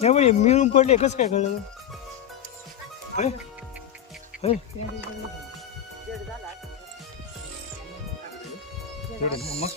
नाही पण मिळून पडले कसं काय कळलं अरे अरे मग